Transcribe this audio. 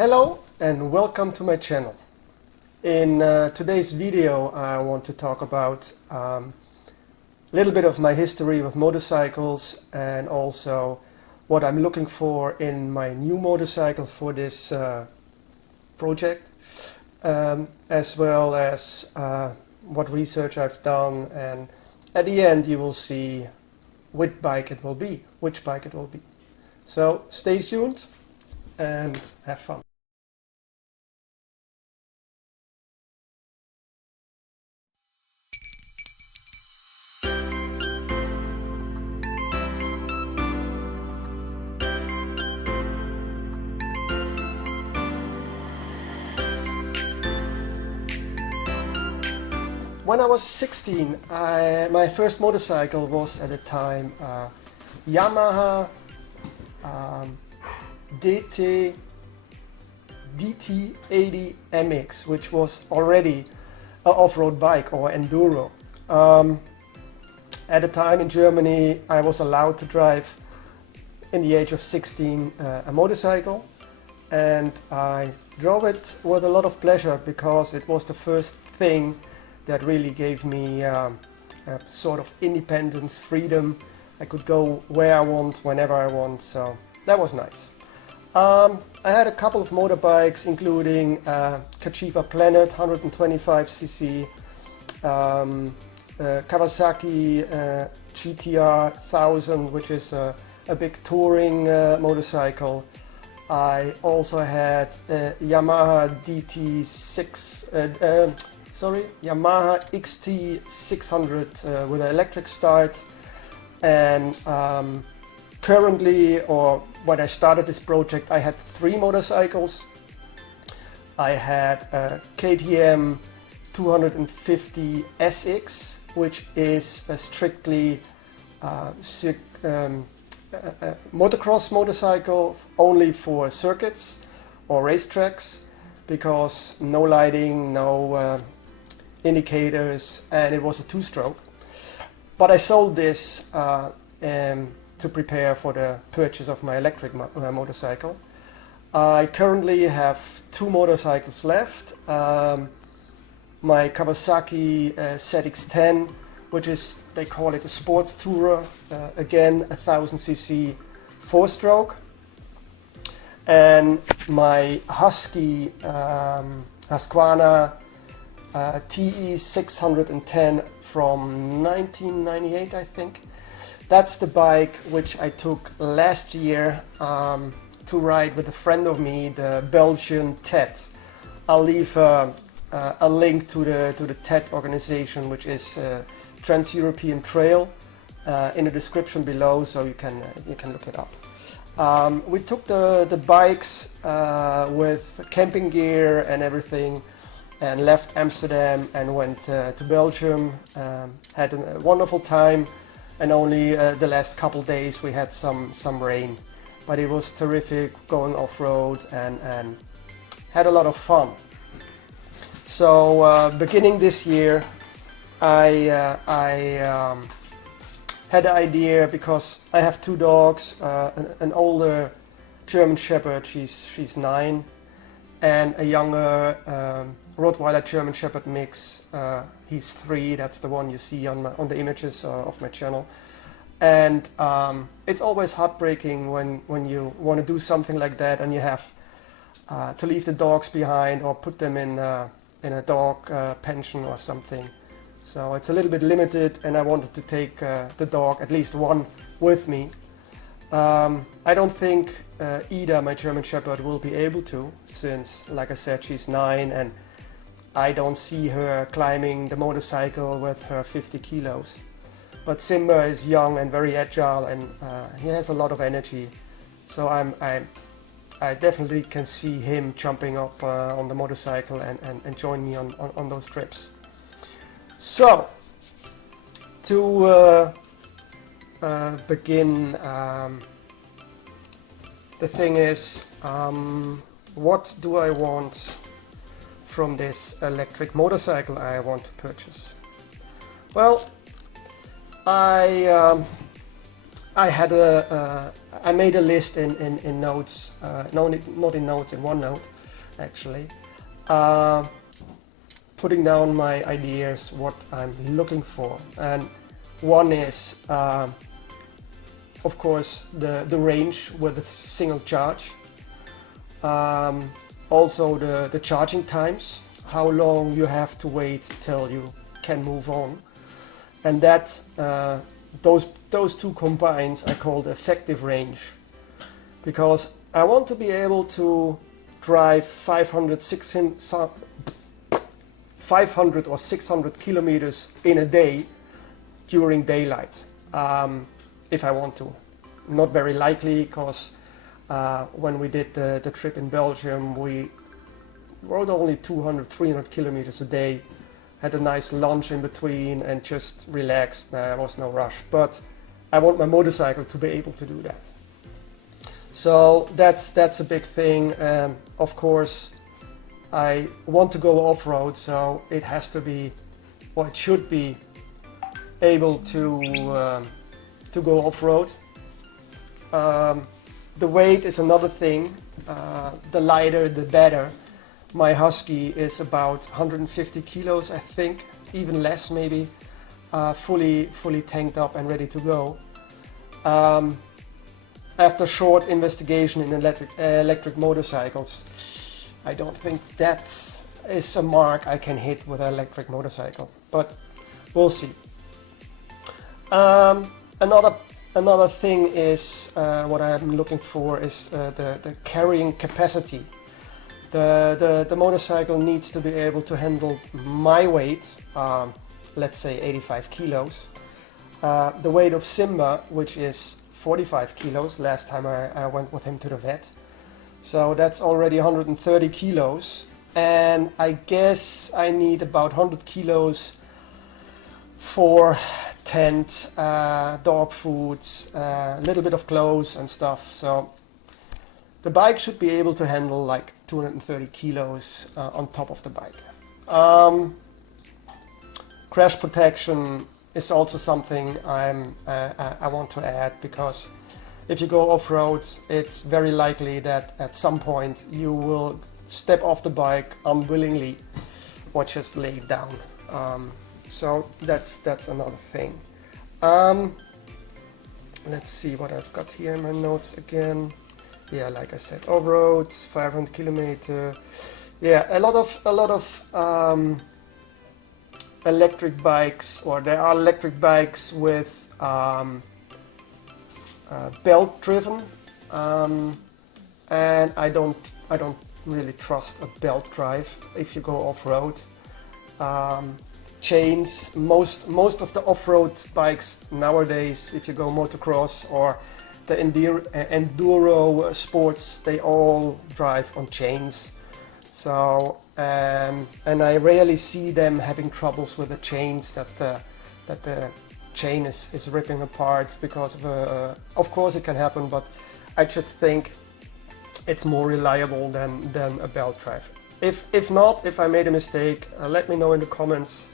Hello and welcome to my channel. In today's video I want to talk about a little bit of my history with motorcycles and also what I'm looking for in my new motorcycle for this project, as well as what research I've done, and at the end you will see which bike it will be. So stay tuned and have fun. When I was 16, my first motorcycle was at the time Yamaha DT80 MX, which was already an off-road bike or enduro. At the time in Germany I was allowed to drive in the age of 16 a motorcycle, and I drove it with a lot of pleasure because it was the first thing that really gave me a sort of independence, freedom. I could go where I want, whenever I want, so that was nice. I had a couple of motorbikes, including Kachiva Planet 125cc, Kawasaki GTR 1000, which is a big touring motorcycle. I also had Yamaha Yamaha XT600 with an electric start, and currently, or when I started this project, I had 3 motorcycles. I had a KTM 250 SX, which is a strictly motocross motorcycle only for circuits or racetracks, because no lighting, no indicators, and it was a 2-stroke. But I sold this to prepare for the purchase of my electric motorcycle. I currently have 2 motorcycles left. My Kawasaki ZX10, which is, they call it a sports tourer, again a 1000cc 4-stroke, and my Husky Husqvarna TE 610 from 1998, I think. That's the bike which I took last year to ride with a friend of me, the Belgian TED. I'll leave a link to the TED organization, which is Trans-European Trail, in the description below, so you can look it up. We took the bikes with camping gear and everything, and left Amsterdam and went to Belgium. Had a wonderful time, and only the last couple days we had some rain, but it was terrific going off-road and had a lot of fun. So beginning this year I had the idea, because I have 2 dogs, an older German Shepherd, she's 9, and a younger Rottweiler German Shepherd mix, he's 3. That's the one you see on the images of my channel. And it's always heartbreaking when you want to do something like that and you have to leave the dogs behind or put them in a dog pension or something. So it's a little bit limited, and I wanted to take the dog, at least one, with me. I don't think Ida, my German Shepherd, will be able to, since, like I said, she's 9 and I don't see her climbing the motorcycle with her 50 kilos. But Simba is young and very agile, and he has a lot of energy. So I definitely can see him jumping up on the motorcycle and join me on those trips. So, to begin, the thing is, what do I want from this electric motorcycle I want to purchase? Well, I had a I made a list in notes, no, not in notes, in OneNote actually, putting down my ideas, what I'm looking for. And one is, of course, the range with a single charge. Also the charging times, how long you have to wait till you can move on. And that those two combines I call the effective range, because I want to be able to drive 500 or 600 kilometers in a day during daylight, if I want to. Not very likely, because when we did the trip in Belgium, we rode only 200, 300 kilometers a day, had a nice lunch in between and just relaxed. There was no rush, but I want my motorcycle to be able to do that. So that's a big thing. Of course, I want to go off-road, so it has to be, or it should be, able to go off-road. The weight is another thing. The lighter, the better. My Husky is about 150 kilos, I think, even less maybe, fully tanked up and ready to go. After short investigation in electric motorcycles, I don't think that is a mark I can hit with an electric motorcycle, but we'll see. Another thing is what I'm looking for is the carrying capacity. The motorcycle needs to be able to handle my weight, let's say 85 kilos. The weight of Simba, which is 45 kilos, last time I went with him to the vet. So that's already 130 kilos. And I guess I need about 100 kilos for tent, dog foods, a little bit of clothes and stuff. So the bike should be able to handle like 230 kilos on top of the bike. Crash protection is also something I want to add, because if you go off-road, it's very likely that at some point you will step off the bike unwillingly or just lay it down. So that's another thing. Let's see what I've got here in my notes again. Yeah, like I said, off-road, 500 kilometer. Yeah, a lot of electric bikes, or there are electric bikes with belt driven, and I don't really trust a belt drive if you go off-road. Chains, most of the off-road bikes nowadays, if you go motocross or the enduro sports, they all drive on chains. So and I rarely see them having troubles with the chains, that the chain is ripping apart because of course it can happen, but I just think it's more reliable than a belt drive. If not, if I made a mistake, let me know in the comments.